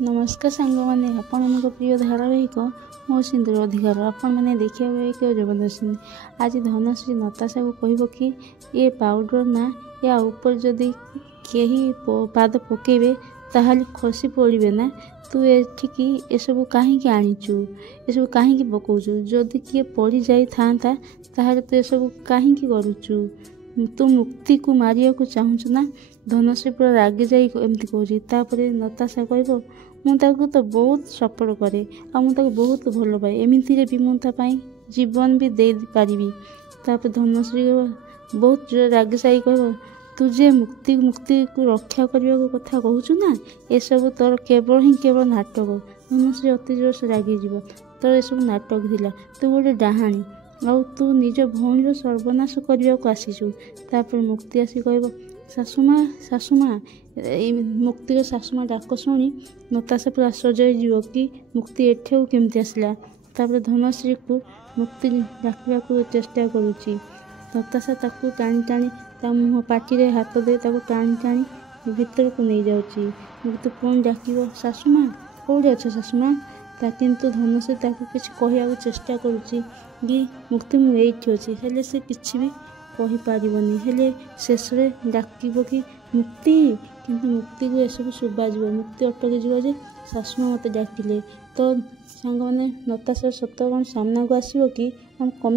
नमस्कार सांग मैंने आपण प्रिय धारावाहिक मो सिंदूर अधिकार आपण मैंने देखा एक जबरदस्ती आज धनश्री नताशा को कह कि ये पाउडर ना या ऊपर जदि कहीं पाद पकेबे ताहले खसी पड़े ना तू एठिकी एसबू कहीं आनीचु एसबू कहीं पकाउचु जदि किए पड़ जाई था ताहले तू एसबू कहीं करुचु तू मुक्ति को मारिया को चाहूचु ना। धनश्री पूरा रागे जाई एमती कहूँ नताशा कह मुझे तो बहुत सपोर्ट करे मुझे बहुत भल पाए एमती भी मुझे जीवन भी दे पारि। धनश्री बहुत रागे जाई कह तुझे मुक्ति मुक्ति को रक्षा करने को कथा कहूँ ना ये सब तोर केवल ही केवल नाटक। धनश्री अति जोर से रागी जीव तोर ये सब नाटक थिला तू गोटे डाहाणी आउ तू निज भौणी सर्वनाश करने को आसीचु। मुक्ति आसी कह सासुमा मुक्तिर सासुमा डाक शुणी नताशा पूरा आश्चर्य हो कि मुक्ति एठे केमती आसला। धनश्री को मुक्ति डाकवा को चेष्टा करुच्ची नताशा ताकू टाणी टाणी ता मुह पाटी हाथ दे टाणी टाणी भीतर को नहीं जाऊँगी। मुक्ति पुणी डाक सासुमा कौटे अच्छ सासुमा किंतु धनश्री ताकू किसी कहवा चेष्टा करुच्ची कि मुक्ति मुझे अच्छी हेले से किसी भी कहीपरनि हेले शेष डाक कि मुक्ति किंतु मुक्ति को यू शुभा मुक्ति अटकी जे सासुमा मत डाकिले तो सांग मैंने नताशा सत कौन सामना को आसो कि हम कमेंट